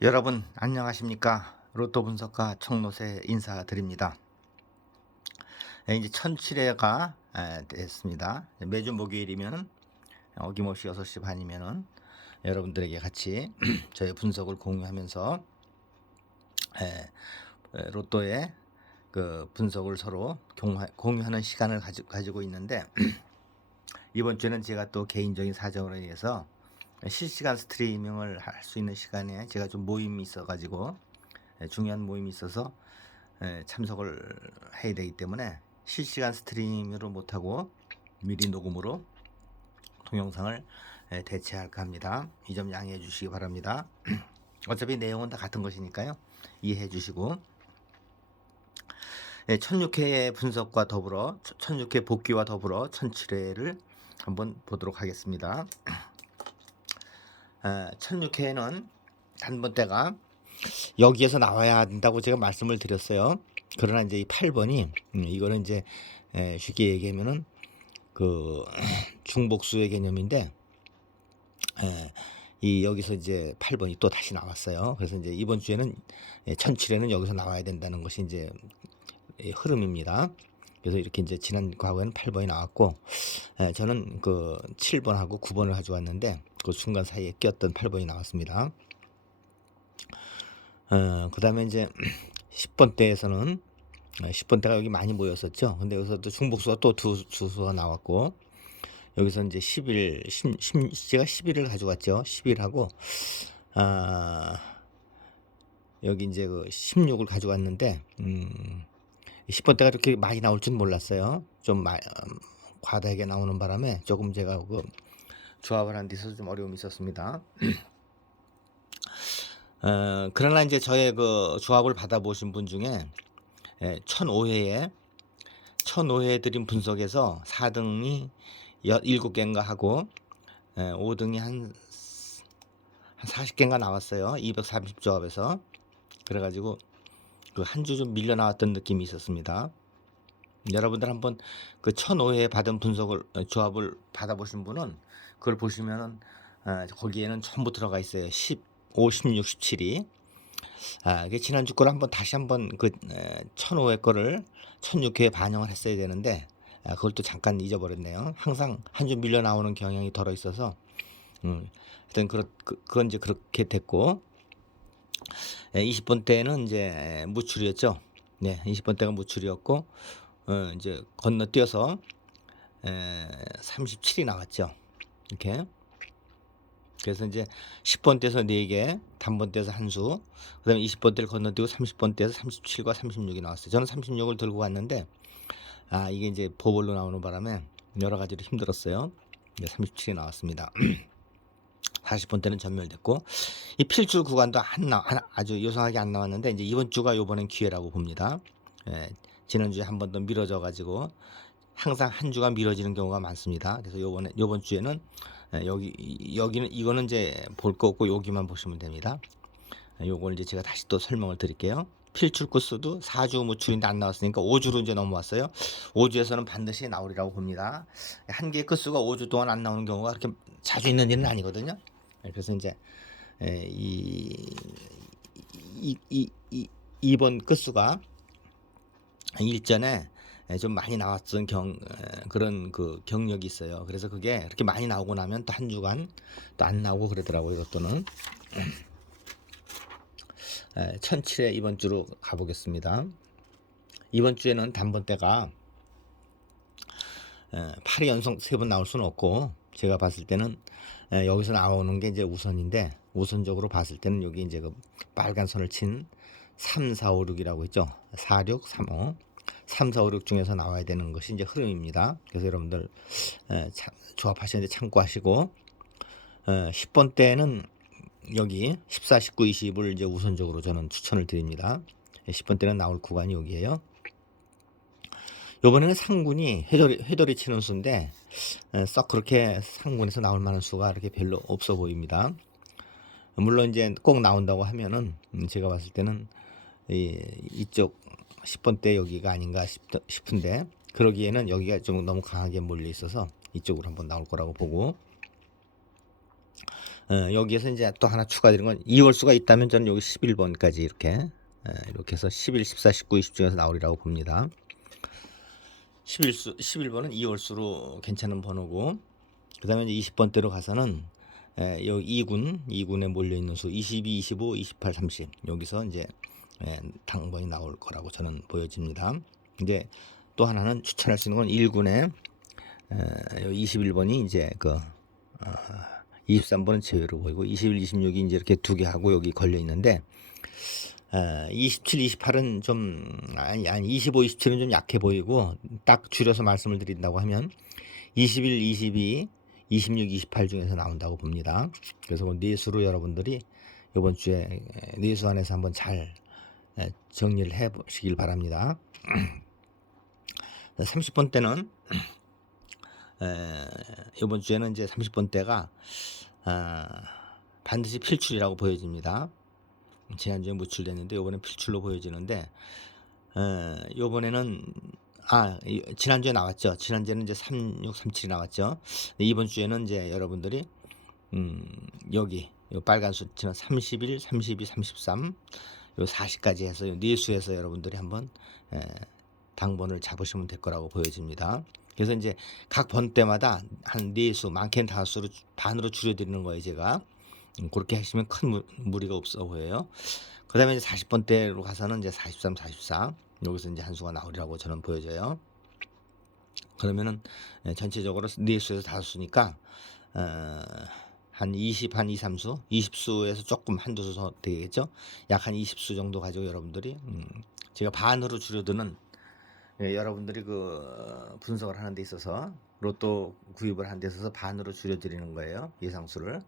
여러분 안녕하십니까 로또 분석가 청노세 인사드립니다. 예, 이제 1007회가 됐습니다. 매주 목요일이면 어김없이 6시 반이면은 여러분들에게 같이 저의 분석을 공유하면서 로또의 그 분석을 서로 공유하는 시간을 가지, 가지고 있는데 이번 주에는 제가 또 개인적인 사정으로 인해서 실시간 스트리밍을 할 수 있는 시간에 제가 좀 모임이 있어가지고 예, 중요한 모임이 있어서 예, 참석을 해야 되기 때문에 실시간 스트리밍으로 못하고 미리 녹음으로 동영상을 예, 대체할까 합니다. 이 점 양해해 주시기 바랍니다. 어차피 내용은 다 같은 것이니까요. 이해해 주시고 1006회의 분석과 더불어 1006회 복귀와 더불어 1007회를 한번 보도록 하겠습니다. 1006회는 단번대가 여기에서 나와야 된다고 제가 말씀을 드렸어요. 그러나 이제 이 8번이 음, 이거는 이제 에, 쉽게 얘기하면은 그 중복수의 개념인데 에, 이 여기서 이제 8번이 또 다시 나왔어요. 그래서 이제 이번 주에는 1007회는 여기서 나와야 된다는 것이 이제 흐름입니다. 그래서 이렇게 이제 지난 과거에는 8번이 나왔고 에, 저는 그 7번하고 9번을 가져왔는데 그 중간 사이에 꼈던 8번이 나왔습니다. 어, 그 다음에 이제 10번 대에서는 10번 대가 여기 많이 모였었죠. 근데 여기서 또 중복수가 또두 수가 나왔고 여기서 이제 11, 10, 10, 제가 11을 가져왔죠. 11하고 아, 여기 이제 그 16을 가져왔는데 음, 10번 대가 이렇게 많이 나올 줄 몰랐어요. 좀 마, 음, 과다하게 나오는 바람에 조금 제가 그 조합을 하는 데서 좀 어려움이 있었습니다. 어, 그러나 이제 저의 그 조합을 받아보신 분 중에 예, 1005회에 1005회 드린 분석에서 4등이 7개인가 하고 예, 5등이 한, 한 40개인가 나왔어요. 230조합에서. 그래가지고 그 한 주 좀 밀려 나왔던 느낌이 있었습니다. 여러분들 한번 그 1005회 받은 분석을 어, 조합을 받아보신 분은 그걸 보시면은 어, 거기에는 전부 들어가 있어요. 15, 16, 17이. 아, 그 지난주 거를 한번 다시 한번 그 1005회 거를 1006회에 반영을 했어야 되는데 아, 그걸 또 잠깐 잊어버렸네요. 항상 한 주 밀려 나오는 경향이 덜어 있어서 음, 하여튼 그렇, 그, 그건 이제 그렇게 됐고 예, 20번 때는 이제 무출이었죠. 네, 20번 때가 무출이었고 어, 이제 건너뛰어서 에, 37이 나왔죠. 이렇게. 그래서 이제 10번 떼서 4개, 단번 떼서 한 수, 그 다음에 20번 떼를 건너뛰고 30번 떼서 37과 36이 나왔어요. 저는 36을 들고 왔는데, 아, 이게 이제 보벌로 나오는 바람에 여러 가지로 힘들었어요. 37이 나왔습니다. 40번 때는 전멸됐고, 이 필줄 구간도 한 나, 한, 아주 요상하게 안 나왔는데, 이제 이번 주가 요번엔 기회라고 봅니다. 예, 지난주에 한 번 더 미뤄져 가지고, 항상 한 주가 미뤄지는 경우가 많습니다. 그래서 요번에 요번 주에는 여기 여기는 이거는 이제 볼 거 없고 여기만 보시면 됩니다. 요걸 이제 제가 다시 또 설명을 드릴게요. 필출 구수도 4주 무출인데 안 나왔으니까 5주로 이제 넘어왔어요. 5주에서는 반드시 나오리라고 봅니다. 한 개의 끝수가 5주 동안 안 나오는 경우가 그렇게 자주 있는 일은 아니거든요. 그래서 이제 이, 이, 이, 이, 이번 끝수가 일전에 예, 좀 많이 나왔던 경 그런 그 경력이 있어요. 그래서 그게 이렇게 많이 나오고 나면 또 한 주간 또 안 나오고 그러더라고요. 이것도는 1007회 이번 주로 가보겠습니다. 이번 주에는 단번대가 8회 연속 세 번 나올 수는 없고 제가 봤을 때는 여기서 나오는 게 이제 우선인데 우선적으로 봤을 때는 여기 이제 그 빨간 선을 친 3, 4, 5, 6이라고 했죠. 4, 6, 3, 5. 3, 4, 5, 6 중에서 나와야 되는 것이 이제 흐름입니다. 그래서 여러분들 조합하시는데 참고하시고 10번 때는 여기 14, 19, 20을 이제 우선적으로 저는 추천을 드립니다. 10번 때는 나올 구간이 여기에요. 요번에는 상군이 회돌이, 회돌이 치는 수인데 썩 그렇게 상군에서 나올 만한 수가 이렇게 별로 없어 보입니다. 물론 이제 꼭 나온다고 하면은 음, 제가 봤을 때는 이, 이쪽 10번 대 여기가 아닌가 싶, 은데 그러기에는 여기가 좀 너무 강하게 몰려 있어서 이쪽으로 한번 나올 거라고 보고 어, 여기에서 이제 또 하나 추가드린 건 2월수가 있다면 저는 여기 11번까지 이렇게 에, 이렇게 해서 11, 14, 19, 20 중에서 나오리라고 봅니다. 11수 11번은 2월수로 괜찮은 번호고 그 다음에 이제 20번대로 가서는 에, 여기 2군 2군에 몰려 있는 수 22, 25, 28, 30 여기서 이제 에, 당번이 나올 거라고 저는 보여집니다. 이제 또 하나는 추천할 수 있는 건 1군에 에, 여기 21번이 이제 그 어, 23번은 제외로 보이고 21, 26이 이제 이렇게 두 개 하고 여기 걸려 있는데 어, 27, 28은 좀 아니 아니 25, 27은 좀 약해 보이고 딱 줄여서 말씀을 드린다고 하면 21, 22, 26, 28 중에서 나온다고 봅니다. 그래서 그 네수로 여러분들이 이번 주에 네 수 안에서 한번 잘 에, 정리를 해 보시길 바랍니다. 30번 때는 에, 이번 주에는 이제 30번 때가 아, 반드시 필출이라고 보여집니다. 지난주에 무출됐는데 이번엔 필출로 보여지는데 에, 이번에는 아 이- 지난주에 나왔죠. 지난주에는 이제 3637이 나왔죠. 이번 주에는 이제 여러분들이 음, 여기 요 빨간 수치는 31, 32, 33, 요 40까지 해서 요 네 수에서 여러분들이 한번 에, 당번을 잡으시면 될 거라고 보여집니다. 그래서 이제 각 번 때마다 한 네 수 많게는 다수로 주- 반으로 줄여드리는 거예요 제가 음, 그렇게 하시면 큰 무, 무리가 없어 보여요. 그 다음에 이제 40번대로 가서는 이제 43, 44 여기서 이제 한 수가 나오리라고 저는 보여져요. 그러면은 에, 전체적으로 네 수에서 다수니까 어, 한 20, 한 2, 3수, 20수에서 조금 한두 수더 되겠죠? 약 한 20수 정도 가지고 여러분들이 음, 제가 반으로 줄여드는 예, 여러분들이 그 어, 분석을 하는 데 있어서 로또 구입을 하는 데 있어서 반으로 줄여드리는 거예요. 예상수를.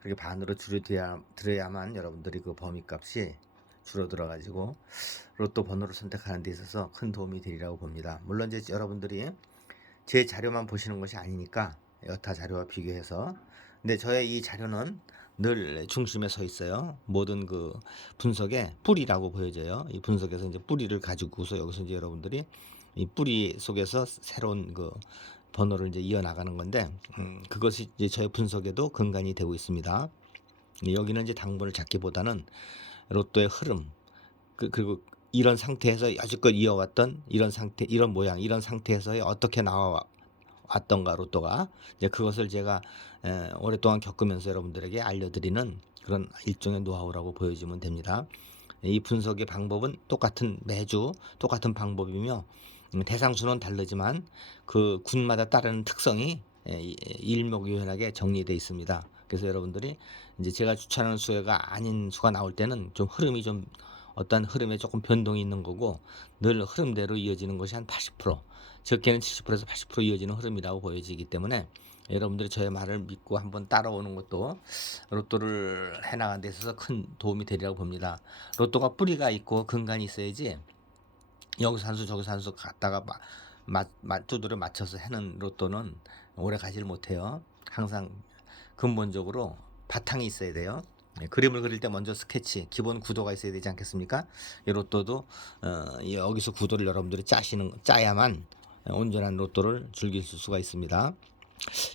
그렇게 반으로 줄여드려야, 드려야만 여러분들이 그 범위값이 줄어들어 가지고 로또 번호를 선택하는 데 있어서 큰 도움이 되리라고 봅니다. 물론 이제 여러분들이 제 자료만 보시는 것이 아니니까 여타 자료와 비교해서 근데 저의 이 자료는 늘 중심에 서 있어요. 모든 그 분석의 뿌리라고 보여져요. 이 분석에서 이제 뿌리를 가지고서 여기서 이제 여러분들이 이 뿌리 속에서 새로운 그 번호를 이제 이어나가는 건데 음, 그것이 이제 저의 분석에도 근간이 되고 있습니다. 여기는 이제 당번을 잡기보다는 로또의 흐름 그, 그리고 이런 상태에서 여지껏 이어왔던 이런 상태 이런 모양 이런 상태에서 어떻게 나와 왔던가 로또가 이제 그것을 제가 에, 오랫동안 겪으면서 여러분들에게 알려드리는 그런 일종의 노하우라고 보여지면 됩니다. 이 분석의 방법은 똑같은 매주 똑같은 방법이며 음, 대상수는 다르지만 그 군마다 따르는 특성이 에, 이- 일목요연하게 정리되어 있습니다. 그래서 여러분들이 이제 제가 추천하는 수가 아닌 수가 나올 때는 좀 흐름이 좀 어떤 흐름에 조금 변동이 있는 거고 늘 흐름대로 이어지는 것이 한 80% 적게는 70%에서 80% 이어지는 흐름이라고 보여지기 때문에 여러분들이 저의 말을 믿고 한번 따라오는 것도 로또를 해나가는 데 있어서 큰 도움이 되리라고 봅니다. 로또가 뿌리가 있고 근간이 있어야지 여기서 한 수 저기서 한수 갖다가 마, 마, 마, 두드려 맞춰서 해는 로또는 오래 가지를 못해요. 항상 근본적으로 바탕이 있어야 돼요. 예, 그림을 그릴 때 먼저 스케치, 기본 구도가 있어야 되지 않겠습니까? 이 로또도 어, 이 여기서 구도를 여러분들이 짜시는 짜야만 온전한 로또를 즐길 수가 있습니다.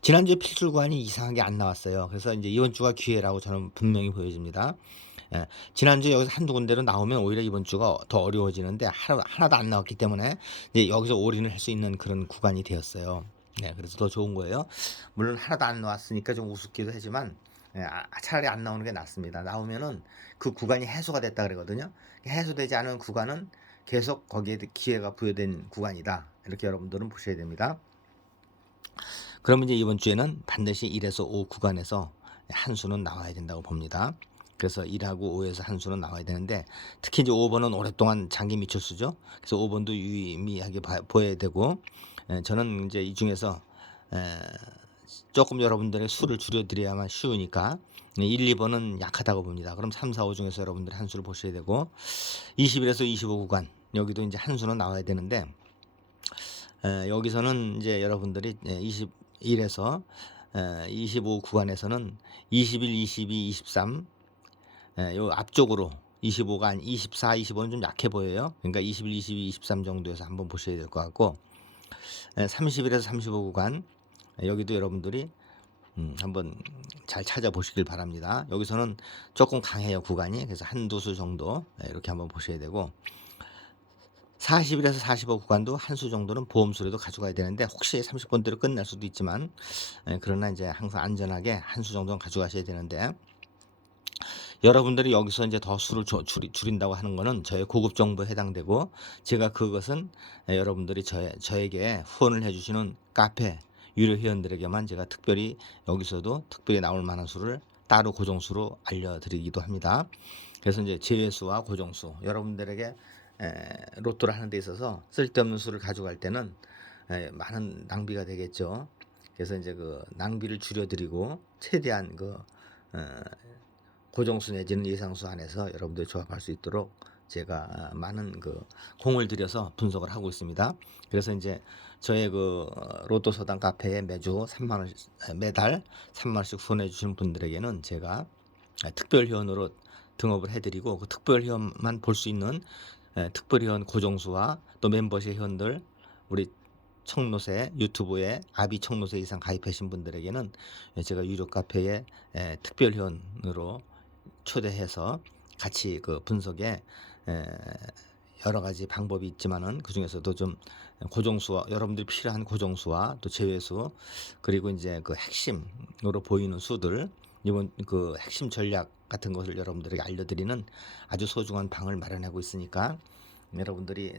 지난주에 필출구간이 이상하게 안 나왔어요. 그래서 이제 이번 주가 기회라고 저는 분명히 보여집니다. 예, 지난주에 여기서 한두 군데로 나오면 오히려 이번 주가 더 어려워지는데 하나, 하나도 안 나왔기 때문에 이제 여기서 올인을 할 수 있는 그런 구간이 되었어요. 네, 그래서 더 좋은 거예요. 물론 하나도 안 나왔으니까 좀 우습기도 하지만 예, 아, 차라리 안 나오는 게 낫습니다. 나오면은 그 구간이 해소가 됐다 그러거든요. 해소되지 않은 구간은 계속 거기에 기회가 부여된 구간이다. 이렇게 여러분들은 보셔야 됩니다. 그러면 이제 이번 주에는 반드시 1에서 5 구간에서 한 수는 나와야 된다고 봅니다. 그래서 1하고 5에서 한 수는 나와야 되는데 특히 이제 5번은 오랫동안 장기 미철수죠. 그래서 5번도 유의미하게 봐- 보여야 되고 에, 저는 이제 이 중에서 에, 조금 여러분들의 수를 줄여드려야만 쉬우니까 1, 2번은 약하다고 봅니다. 그럼 3, 4, 5 중에서 여러분들이 한 수를 보셔야 되고 21에서 25 구간 여기도 이제 한 수는 나와야 되는데 에, 여기서는 이제 여러분들이 21에서 25 구간에서는 21, 22, 23, 에, 요 앞쪽으로 25가 한 24, 25는 좀 약해 보여요. 그러니까 21, 22, 23 정도에서 한번 보셔야 될 것 같고 에, 31에서 35 구간 에, 여기도 여러분들이 음, 한번 잘 찾아보시길 바랍니다. 여기서는 조금 강해요 구간이 그래서 한두 수 정도 네, 이렇게 한번 보셔야 되고 40일에서 45 구간도 한 수 정도는 보험수라도 가져가야 되는데 혹시 30번대로 끝날 수도 있지만 예, 그러나 이제 항상 안전하게 한 수 정도는 가져가셔야 되는데 여러분들이 여기서 이제 더 수를 줄인다고 하는 거는 저의 고급 정보에 해당되고 제가 그것은 예, 여러분들이 저, 저에게 후원을 해주시는 카페 유료 회원들에게만 제가 특별히 여기서도 특별히 나올 만한 수를 따로 고정수로 알려드리기도 합니다. 그래서 이제 제외수와 고정수 여러분들에게 에, 로또를 하는 데 있어서 쓸데없는 수를 가져갈 때는 에, 많은 낭비가 되겠죠. 그래서 이제 그 낭비를 줄여드리고 최대한 그 어, 고정수 내지는 예상수 안에서 여러분들이 조합할 수 있도록 제가 아, 많은 그 공을 들여서 분석을 하고 있습니다. 그래서 이제 저의 그 어, 로또 서당 카페에 매주 3만 원 매달 3만 원씩 후원해 주시는 분들에게는 제가 아, 특별 회원으로 등업을 해드리고 그 특별 회원만 볼 수 있는 에, 특별 회원 고정수와 또 멤버십 회원들 우리 청노세 유튜브에 아비 청노세 이상 가입하신 분들에게는 예, 제가 유료 카페에 에, 특별 회원으로 초대해서 같이 그 분석에 에, 여러 가지 방법이 있지만은 그 중에서도 좀 고정수와 여러분들이 필요한 고정수와 또 제외수 그리고 이제 그 핵심으로 보이는 수들 이번 그 핵심 전략 같은 것을 여러분들에게 알려드리는 아주 소중한 방을 마련하고 있으니까 여러분들이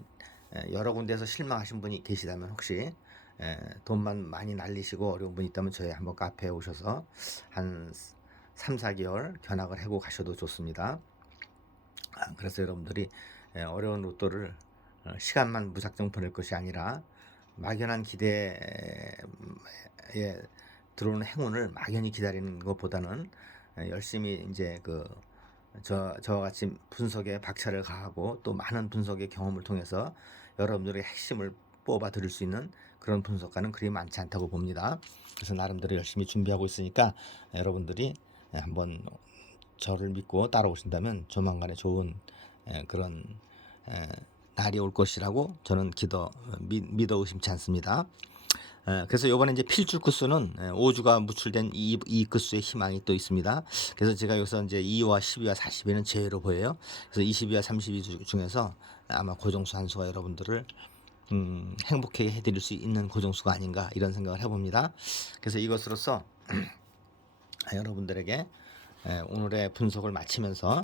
에, 여러 군데에서 실망하신 분이 계시다면 혹시 에, 돈만 많이 날리시고 어려운 분이 있다면 저희 한번 카페에 오셔서 한 3, 4개월 견학을 하고 가셔도 좋습니다. 아, 그래서 여러분들이 에, 어려운 로또를 어, 시간만 무작정 보낼 것이 아니라 막연한 기대에 들어오는 행운을 막연히 기다리는 것보다는 에, 열심히 이제 그 저, 저와 같이 분석에 박차를 가하고 또 많은 분석의 경험을 통해서 여러분들의 핵심을 뽑아 들을 수 있는 그런 분석가는 그리 많지 않다고 봅니다. 그래서 나름대로 열심히 준비하고 있으니까 여러분들이 한번 저를 믿고 따라오신다면 조만간에 좋은 에, 그런 에, 날이 올 것이라고 저는 기도 믿, 믿어 의심치 않습니다. 에, 그래서 이번에 이제 필줄 끝수는 에, 5주가 무출된 이, 이 끝수의 희망이 또 있습니다. 그래서 제가 여기서 이제 2와 12와 40일은 제외로 보여요. 그래서 22와 32 주- 중에서 아마 고정수 한 수가 여러분들을 음, 행복하게 해드릴 수 있는 고정수가 아닌가 이런 생각을 해봅니다. 그래서 이것으로서 여러분들에게 에, 오늘의 분석을 마치면서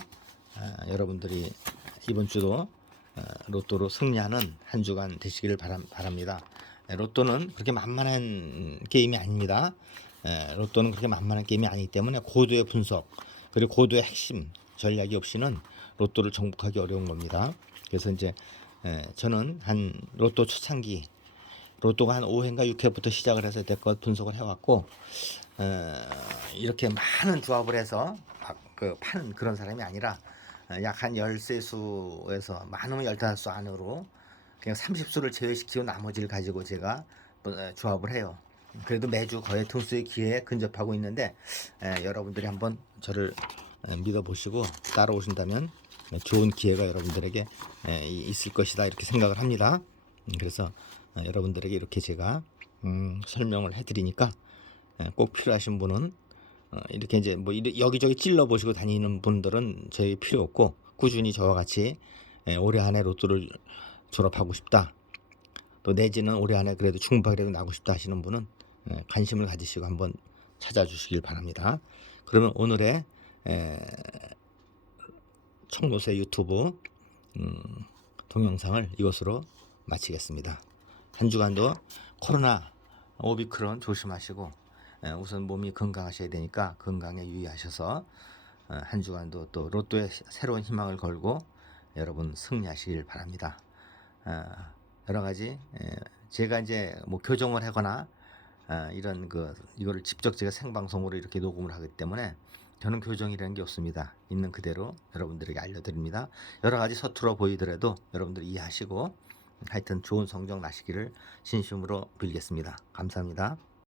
아, 여러분들이 이번 주도 어, 로또로 승리하는 한 주간 되시기를 바랍니다. 에, 로또는 그렇게 만만한 게임이 아닙니다. 에, 로또는 그렇게 만만한 게임이 아니기 때문에 고도의 분석 그리고 고도의 핵심 전략이 없이는 로또를 정복하기 어려운 겁니다. 그래서 이제 에, 저는 한 로또 초창기 로또가 한 5회인가 6회부터 시작을 해서 여태껏 분석을 해왔고 어, 이렇게 많은 조합을 해서 막그 파는 그런 사람이 아니라 약한 13수에서 많으면 15수 안으로 그냥 30수를 제외시키고 나머지를 가지고 제가 어, 조합을 해요. 그래도 매주 거의 등수의 기회에 근접하고 있는데 에, 여러분들이 한번 저를 에, 믿어보시고 따라오신다면 좋은 기회가 여러분들에게 에, 이- 있을 것이다 이렇게 생각을 합니다. 음, 그래서 어, 여러분들에게 이렇게 제가 음, 설명을 해드리니까 에, 꼭 필요하신 분은 어, 이렇게 이제 뭐 여기저기 찔러 보시고 다니는 분들은 저희 필요 없고 꾸준히 저와 같이 에, 올해 안에 로또를 졸업하고 싶다. 또 내지는 올해 안에 그래도 중박이라도 나고 싶다 하시는 분은 에, 관심을 가지시고 한번 찾아주시길 바랍니다. 그러면 오늘의 에, 청노세 유튜브 음, 동영상을 이것으로 마치겠습니다. 한 주간도 코로나 오미크론 조심하시고 에, 우선 몸이 건강하셔야 되니까 건강에 유의하셔서 어, 한 주간도 또 로또에 새로운 희망을 걸고 여러분 승리하시길 바랍니다. 어, 여러 가지 에, 제가 이제 뭐 교정을 하거나 어, 이런 그 이거를 직접 제가 생방송으로 이렇게 녹음을 하기 때문에 저는 교정이라는 게 없습니다. 있는 그대로 여러분들에게 알려드립니다. 여러 가지 서툴어 보이더라도 여러분들 이해하시고 하여튼 좋은 성적 나시기를 진심으로 빌겠습니다. 감사합니다.